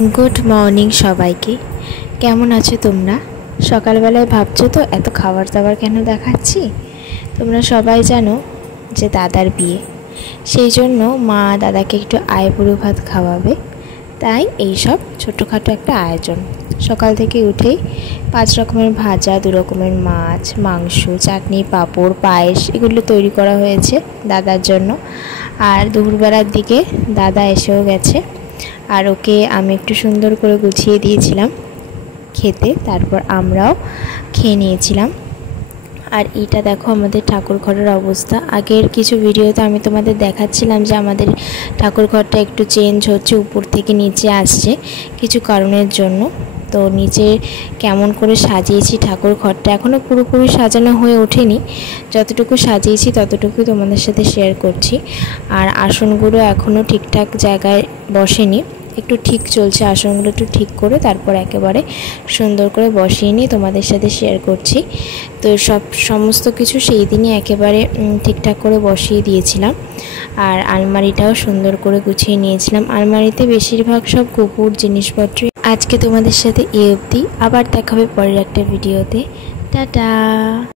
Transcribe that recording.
Good morning সবাইকে। কেমন আছো তোমরা? সকালবেলায় ভাবছো তো এত খাবার দাবার কেন দেখাচ্ছি। তোমরা সবাই জানো যে দাদার বিয়ে, সেই জন্য মা দাদাকে একটু আইবুড়ো ভাত খাওয়াবে, তাই এই সব ছোটোখাটো একটা আয়োজন। সকাল থেকে উঠেই 5 রকমের ভাজা, 2 রকমের মাছ, মাংস, চাটনি, পাঁপড়, পায়েস এগুলো তৈরি করা হয়েছে দাদার জন্য। আর দুপুরবেলার দিকে দাদা এসেও গেছে, আর ওকে আমি একটু সুন্দর করে গুছিয়ে দিয়েছিলাম খেতে, তারপর আমরাও খেয়ে নিয়েছিলাম। আর এইটা দেখো আমাদের ঠাকুর ঘরের অবস্থা। আগের কিছু ভিডিওতে আমি তোমাদের দেখাচ্ছিলাম যে আমাদের ঠাকুর ঘরটা একটু চেঞ্জ হচ্ছে, উপর থেকে নিচে আসছে কিছু কারণের জন্য। তো নিচে কেমন করে সাজিয়েছি ঠাকুর ঘরটা এখনও পুরোপুরি সাজানো হয়ে ওঠেনি, যতটুকু সাজিয়েছি ততটুকুই তোমাদের সাথে শেয়ার করছি। আর আসনগুলো এখনও ঠিকঠাক জায়গায় বসেনি, একটু ঠিক চলছে, আসনগুলো একটু ঠিক করে তারপর একেবারে সুন্দর করে বসিয়ে নিয়ে তোমাদের সাথে শেয়ার করছি। তো সমস্ত কিছু সেই দিনই একেবারে ঠিকঠাক করে বসিয়ে দিয়েছিলাম। আর আলমারিটাও সুন্দর করে গুছিয়ে নিয়েছিলাম। আলমারিতে বেশিরভাগ সব গোপুর জিনিসপত্র। আজকে তোমাদের সাথে এই অবধি, আবার দেখা হবে পরের একটা ভিডিওতে। টাটা।